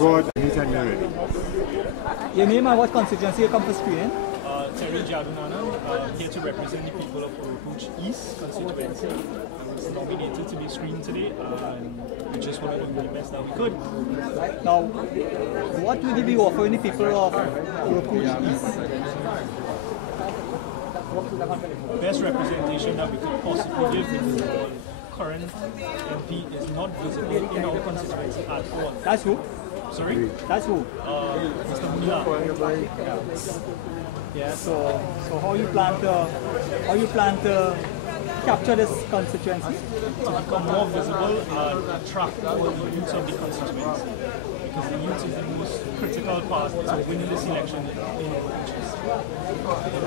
good. Meet and you're ready. Your name and what constituency you come for screening? Terry Jadunanan, here to represent the people of Urupuch East constituency. I was nominated to be screened today, and we just want to do the best that we could. Now, what will you be offering the people of Urupuch East? Best representation that we could possibly give, because the current MP is not visible in our constituency at all. That's who? Sorry? That's who? Mr. Mula. Yeah, so how you plan to capture this constituency? To become more visible and attract all the youth of the constituency. Because the youth is the most critical part to winning this election in Urupuch.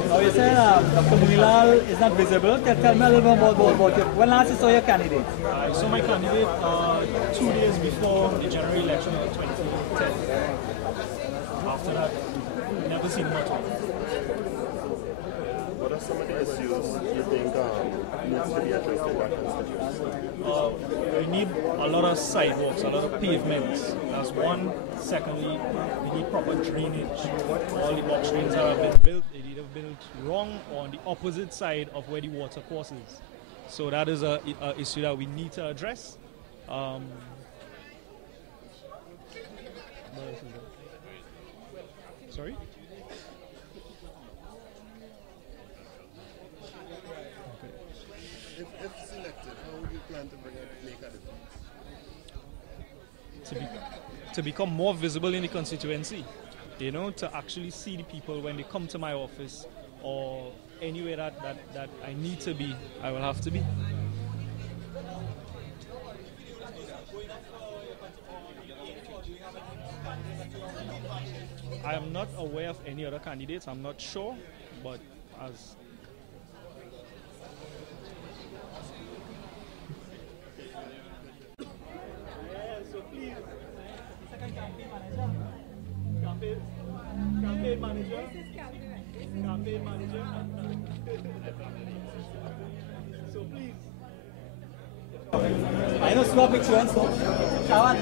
Now you said Dr. Munilal is not visible. Tell me a little bit more about you. When last you saw your candidate? I saw my candidate 2 days before the general election of 2010. After that, never seen him at all. What are some of the issues you think needs to be addressed in that constituency? We need a lot of sidewalks, a lot of pavements. That's one. Secondly, we need proper drainage. All the box drains that have been built, they either built wrong or on the opposite side of where the water course is. So that is an issue that we need to address. Sorry? If selected, how would you plan to make a difference? To become more visible in the constituency, you know, to actually see the people when they come to my office or anywhere that I need to be, I will have to be. I am not aware of any other candidates, I'm not sure, but as campaign manager. So please. I know small picture and so. Kawan.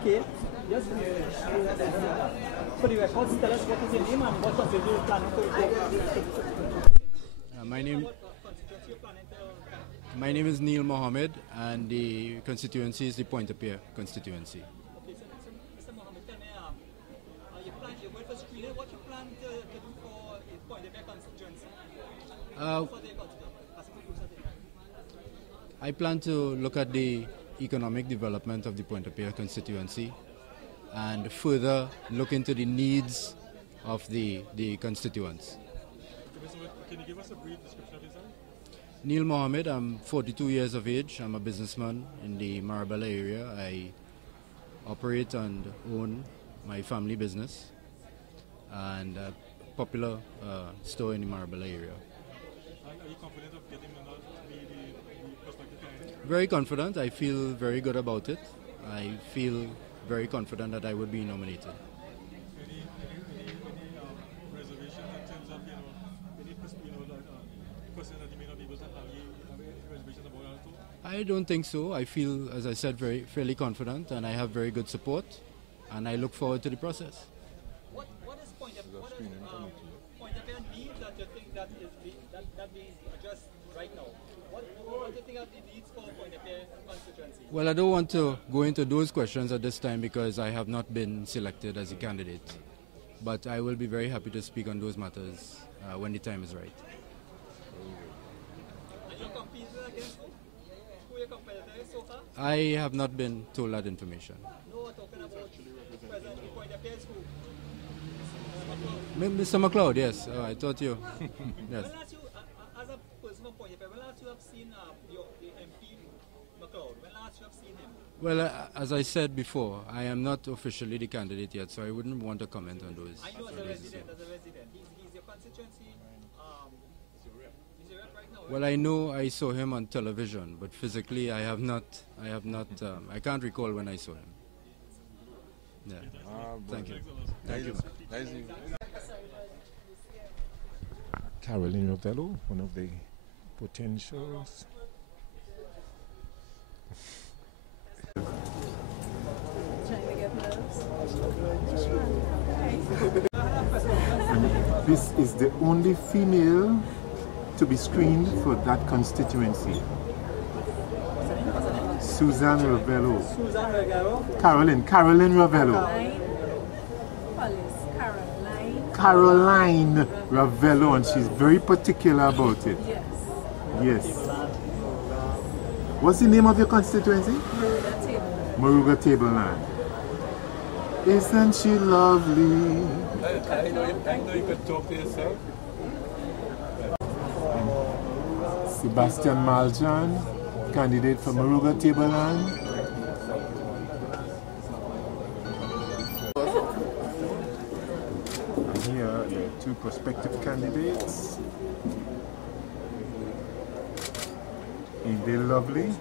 Okay. Yes. For the records, tell us what is your name and what constituency you planning to My name is Neil Mohammed, and the constituency is the Point-a-Pier constituency. Okay, so Mr. Mohammed, tell me, you're going for screening. What you plan to do for Point-a-Pier constituency? I plan to look at the economic development of the Pointe-à-Pierre constituency and further look into the needs of the constituents. Can you give us a brief description of yourself? Neil Mohammed, I'm 42 years of age. I'm a businessman in the Marabella area. I operate and own my family business and a popular store in the Marabella area. Are you confident of getting to be the prospective candidate? Very confident. I feel very good about it. I feel very confident that I would be nominated. Any reservations in terms of, any person that you may not be able to have any reservations about also? I don't think so. I feel, as I said, fairly confident, and I have very good support, and I look forward to the process. What is Pointe-à-Pierre needs that you think that being addressed right now? What do you think are the needs for Pointe-à-Pierre constituency? Well, I don't want to go into those questions at this time because I have not been selected as a candidate. But I will be very happy to speak on those matters when the time is right. Are you competing against who your competitors so far? I have not been told that information. No, talking about President Pointe-à-Pierre's who? Mr. McLeod, yes. I thought you. Yes. When last you, as a person from Pointe-à-Pierre, when last you have seen the MP McLeod? When last you have seen him? Well, as I said before, I am not officially the candidate yet, so I wouldn't want to comment on those. I know as a resident. He's your constituency. He's your rep right now. Well, I know I saw him on television, but physically I have not, I can't recall when I saw him. Yeah. Thank you. Thank you. Caroline Ravello, one of the potentials. This is the only female to be screened for that constituency. Suzanne Ravello. Suzanne Ravello. Caroline Ravello. Hollis, Caroline Ravello, and she's very particular about it. Yes. Yes. What's the name of your constituency? Moruga Tableland. Isn't she lovely? I know you could talk to yourself. Sebastian Malan, candidate for Moruga Tableland. And here are the two prospective candidates. Ain't they lovely?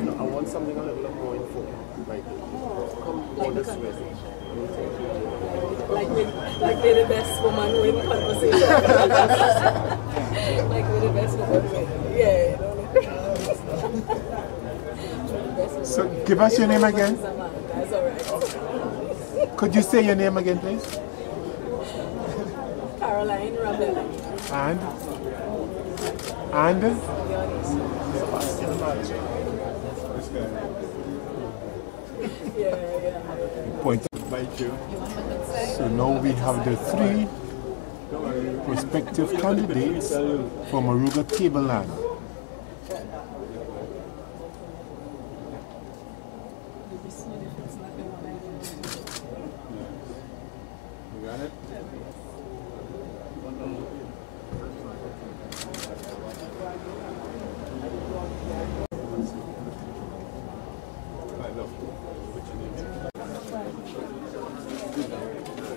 No, I want something a little more informal. Like, come more this way. Like we're the best woman in conversation. Like we're the best woman. Yeah. So give us your name again. That's alright. Could you say your name again, please? Caroline Ravello. And? Sebastian Malan. Yeah. Point. So now we have the three prospective candidates for Moruga Tableland.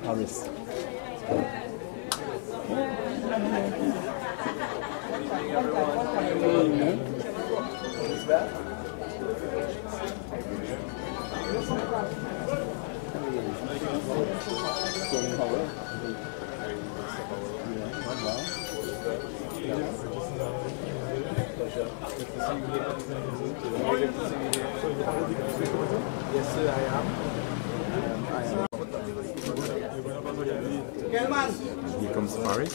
Harris. Yes, sir, I am. Here comes Paris.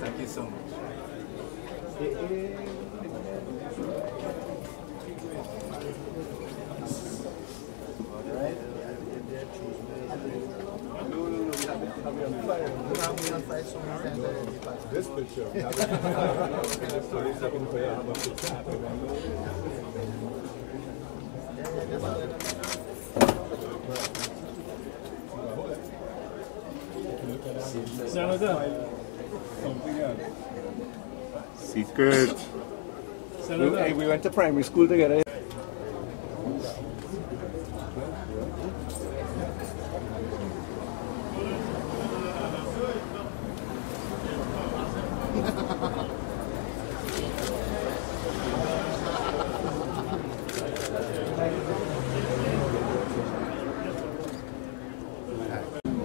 Thank you so much. This picture. Senator. Secret. Senator. We went to primary school together.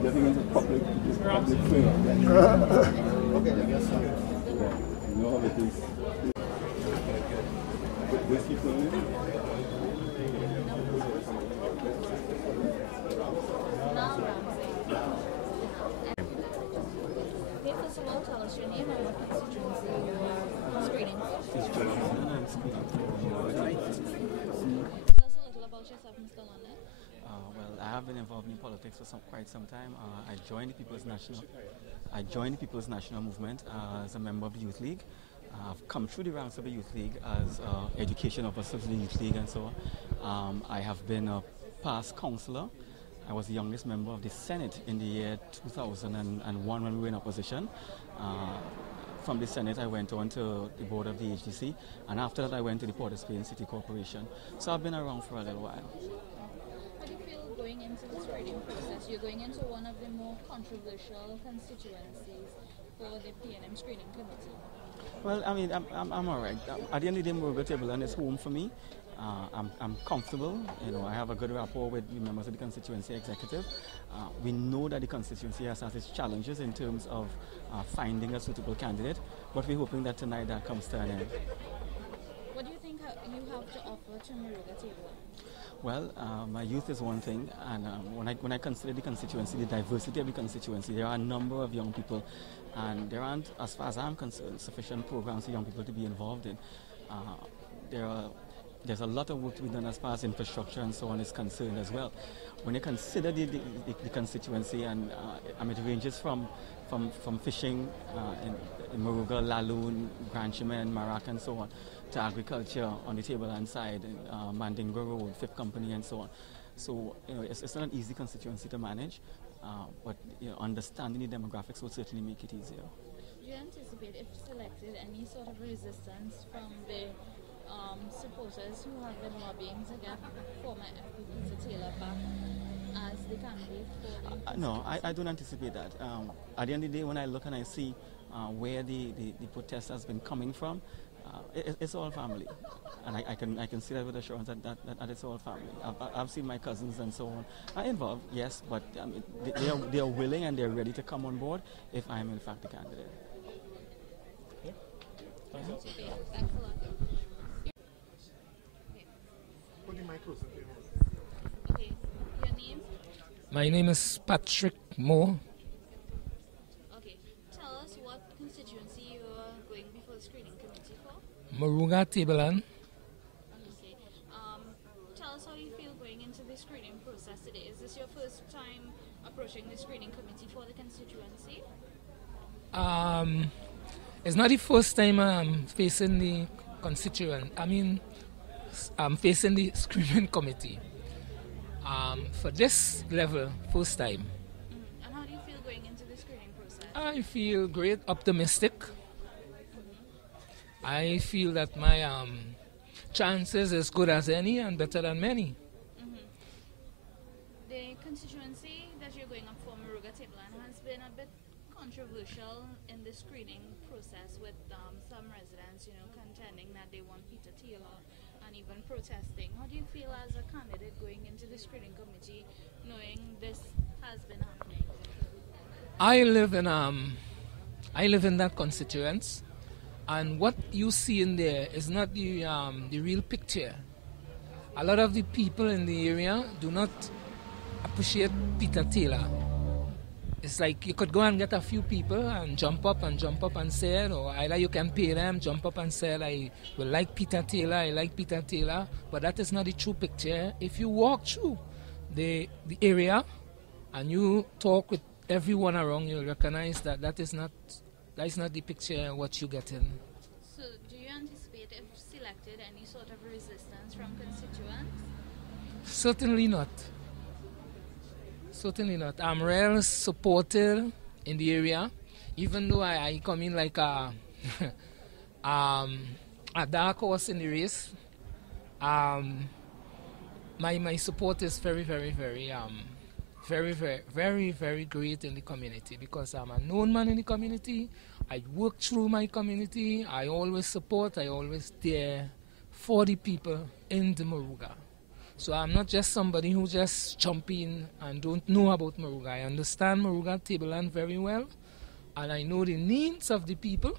Getting into public fame. Okay, I guess so. You know how it is. This keep going. Okay, first of all, tell us your name and what constituency you are screening for. Tell us a little about yourself, Mr. London. Well, I have been involved in politics for quite some time. I joined the People's National Movement as a member of the Youth League. I've come through the ranks of the Youth League as education officer of the Youth League and so on. I have been a past councillor. I was the youngest member of the Senate in the year 2001 when we were in opposition. From the Senate, I went on to the board of the HDC, and after that, I went to the Port of Spain City Corporation. So I've been around for a little while. How do you feel going into the screening process? You're going into one of the more controversial constituencies for the PNM screening committee. Well, I mean, I'm all right. At the end of the day, Moruga Tableland is home for me. I'm comfortable. You know, I have a good rapport with the members of the constituency executive. We know that the constituency has its challenges in terms of finding a suitable candidate, but we're hoping that tonight that comes to an end. What do you think you have to offer to Moruga Tableland? Well, my youth is one thing, and when I consider the constituency, the diversity of the constituency, there are a number of young people, and there aren't, as far as I'm concerned, sufficient programs for young people to be involved in. There's a lot of work to be done as far as infrastructure and so on is concerned as well. When you consider the constituency, and it ranges from fishing in Moruga, Laloon, Grand Chimay, Marak and so on, to agriculture on the Tableland side, Mandingo Road, Fifth Company and so on. So, you know, it's not an easy constituency to manage, but you know, understanding the demographics will certainly make it easier. Do you anticipate, if selected, any sort of resistance from the supporters who have been lobbying to get former FP Peter Taylor back as the candidate for the No, I don't anticipate that. At the end of the day, when I look and I see where the protest has been coming from, it's all family. And I can say that with assurance that it's all family. I've seen my cousins and so on are involved, yes, but they are willing and they're ready to come on board if I am in fact the candidate. Yeah. Thanks a lot. Put the mic closer to you. Okay, your name? My name is Patrick Moore. Okay, tell us what constituency you are going before the screening committee for? Moruga Tableland. Okay, tell us how you feel going into the screening process today. Is this your first time approaching the screening committee for the constituency? It's not the first time I'm facing the I'm facing the screening committee. For this level, first time. And how do you feel going into the screening process? I feel great, optimistic. I feel that my chances as good as any and better than many. The constituency that you're going up for, Moruga Tableland, has been a bit controversial in the screening process with some residents, contending that they want Peter Taylor and even protesting. How do you feel as a candidate going into the screening committee, knowing this has been happening? I live in that constituency, and what you see in there is not the real picture. A lot of the people in the area do not appreciate Peter Taylor. it's like you could go and get a few people and jump up and say it, or either you can pay them, jump up and say it, I will like Peter Taylor, I like Peter Taylor, but that is not the true picture. If you walk through the area and you talk with everyone around, you'll recognize that that is not the picture what you get in. So do you anticipate, if selected, any sort of resistance from constituents? Certainly not. Certainly not. I'm real supported in the area, even though I come in like a dark horse in the race. My support is very great in the community, because I'm a known man in the community. I work through my community. I always support. I always there for the people in the Moruga. So I'm not just somebody who just jump in and don't know about Moruga. I understand Moruga Tableland very well, and I know the needs of the people,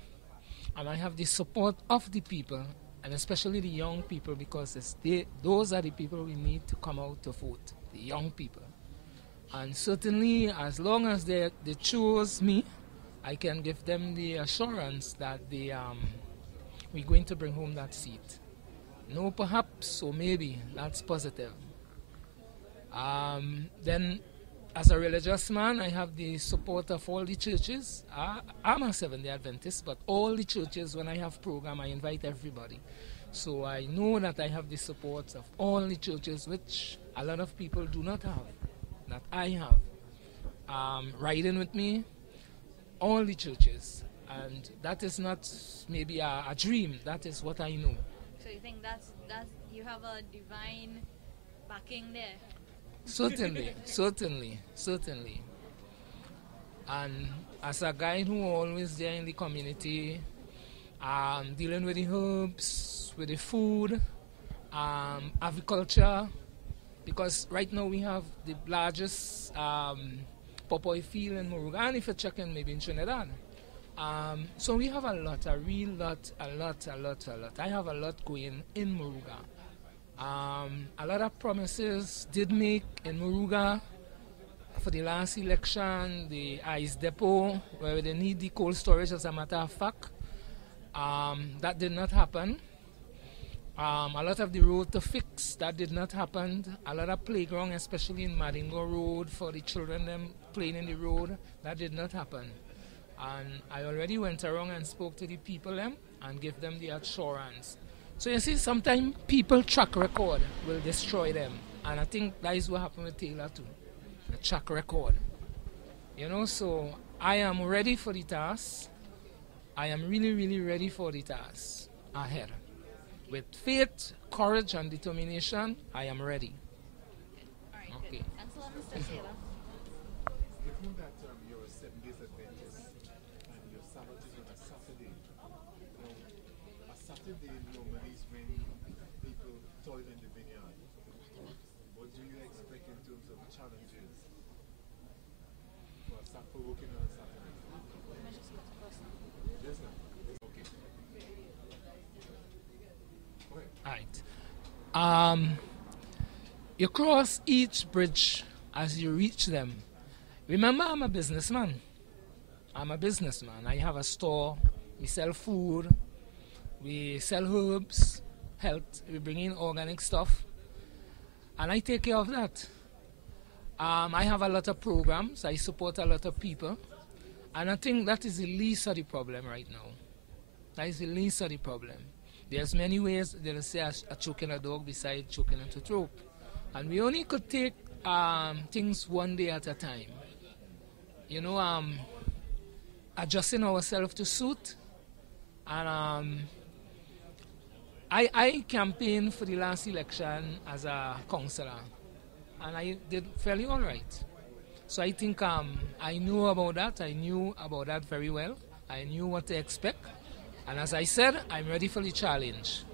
and I have the support of the people, and especially the young people, because those are the people we need to come out to vote, the young people. And certainly, as long as they choose me, I can give them the assurance that we're going to bring home that seat. No, perhaps, or maybe, that's positive. Then, as a religious man, I have the support of all the churches. I'm a Seventh-day Adventist, but all the churches, when I have program, I invite everybody. So I know that I have the support of all the churches, which a lot of people do not have, that I have. Riding with me, all the churches. And that is not maybe a dream, that is what I know. So you think that's you have a divine backing there? Certainly. And as a guy who always there in the community, dealing with the herbs, with the food, agriculture, because right now we have the largest popoy field in Moruga, and if you're checking maybe in Trinidad. So we have a real lot. I have a lot going in Moruga. A lot of promises did make in Moruga for the last election, the ice depot, where they need the cold storage, as a matter of fact. That did not happen. A lot of the road to fix, that did not happen. A lot of playground, especially in Madingo Road, for the children them playing in the road, that did not happen. And I already went around and spoke to the people them and give them the assurance. So you see, sometimes people track record will destroy them. And I think that is what happened with Taylor too. The track record. You know, so I am ready for the task. I am really ready for the task ahead. With faith, courage and determination, I am ready. All right, okay. Thanks a lot, Mr. Taylor. Given that you're a 7 days Adventist and your Sabbath is on a Saturday, a Saturday normally is when people toil in the vineyard. What do you expect in terms of challenges for working on a Saturday? Yes, sir. Okay. Right. You cross each bridge as you reach them. Remember, I'm a businessman. I have a store. We sell food. We sell herbs, health. We bring in organic stuff. And I take care of that. I have a lot of programs. I support a lot of people. And I think that is the least of the problem right now. That is the least of the problem. There's many ways they'll say a choking a dog besides choking a throat. And we only could take things one day at a time. You know, adjusting ourselves to suit. And I campaigned for the last election as a councillor. And I did fairly all right. So I think I knew about that. I knew about that very well. I knew what to expect. And as I said, I'm ready for the challenge.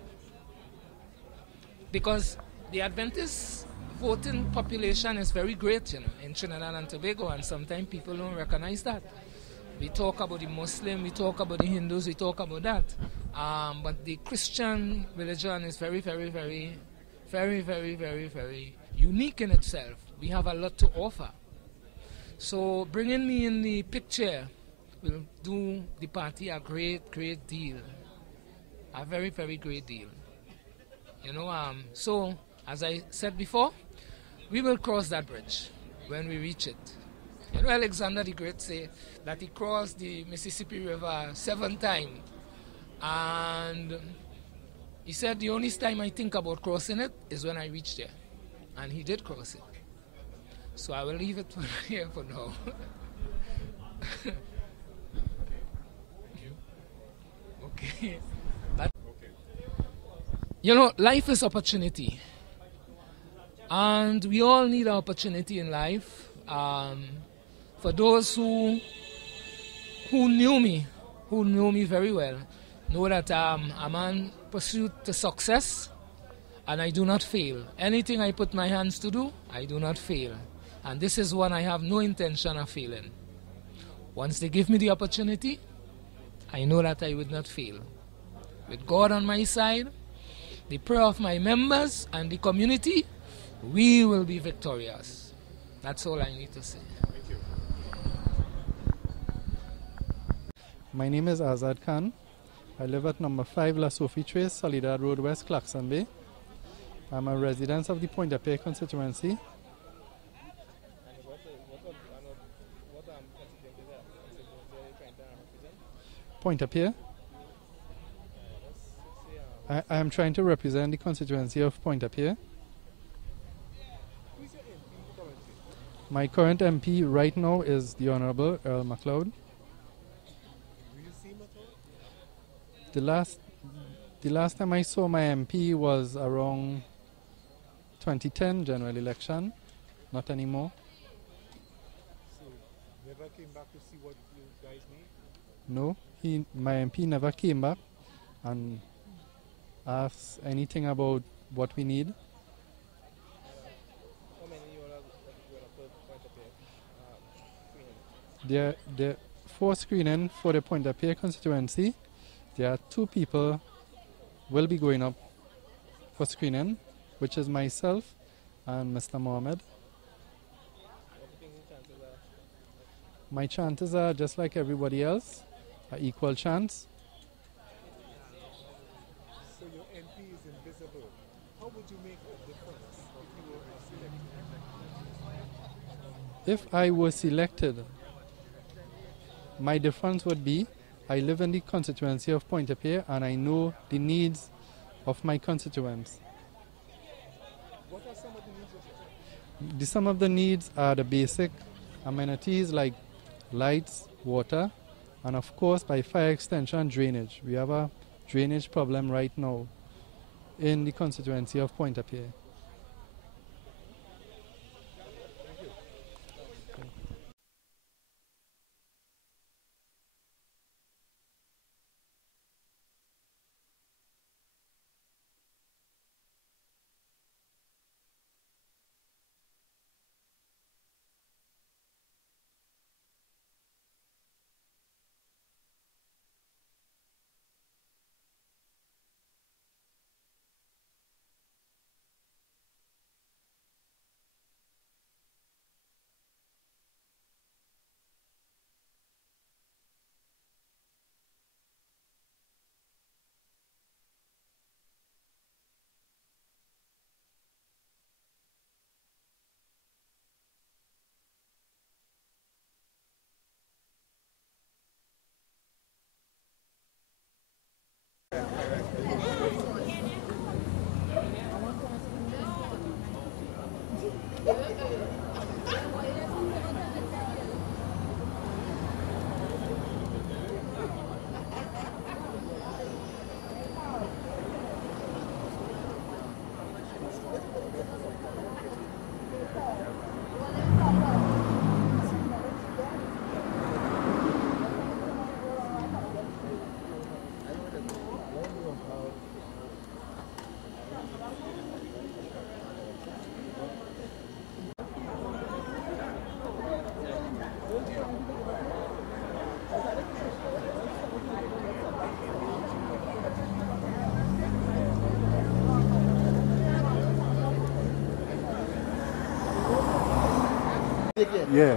Because the Adventist voting population is very great, you know, in Trinidad and Tobago, and sometimes people don't recognize that. We talk about the Muslim, we talk about the Hindus, we talk about that. But the Christian religion is very unique in itself. We have a lot to offer. So bringing me in the picture will do the party a great, great deal. A very, very great deal. You know, so as I said before, we will cross that bridge when we reach it. You know, Alexander the Great said that he crossed the Mississippi River 7 times. And he said the only time I think about crossing it is when I reach there. And he did cross it. So I will leave it here for now. Okay. You know, life is opportunity. And we all need an opportunity in life. For those who knew me very well, know that a man pursued to success, and I do not fail. Anything I put my hands to do, I do not fail. And this is one I have no intention of failing. Once they give me the opportunity, I know that I would not fail. With God on my side, the prayer of my members and the community, we will be victorious. That's all I need to say. Thank you. My name is Azad Khan. I live at number 5 La Sophie Trace, Soledad Road, West Clarkson Bay. I'm a resident of the Pointe-à-Pitre constituency. Pointe-à-Pitre? I am trying to represent the constituency of Pointe-à-Pitre. My current MP right now is the Honorable Earl MacLeod. The last time I saw my MP was around 2010 general election, not anymore. So, never came back to see what you guys need? No, my MP never came back and asked anything about what we need. How many you want to There are 4 screening for the Pointe-à-Pitre constituency. There are 2 people will be going up for screening, which is myself and Mr. Mohammed. My chances are just like everybody else, an equal chance. So your MP is invisible. How would you make a difference if you were selected? If I was selected, my difference would be I live in the constituency of Pointe-à-Pitre and I know the needs of my constituents. What are some of the needs of yours? Some of the needs are the basic amenities like lights, water, and of course by fire extension, drainage. We have a drainage problem right now in the constituency of Pointe-à-Pitre. Yeah.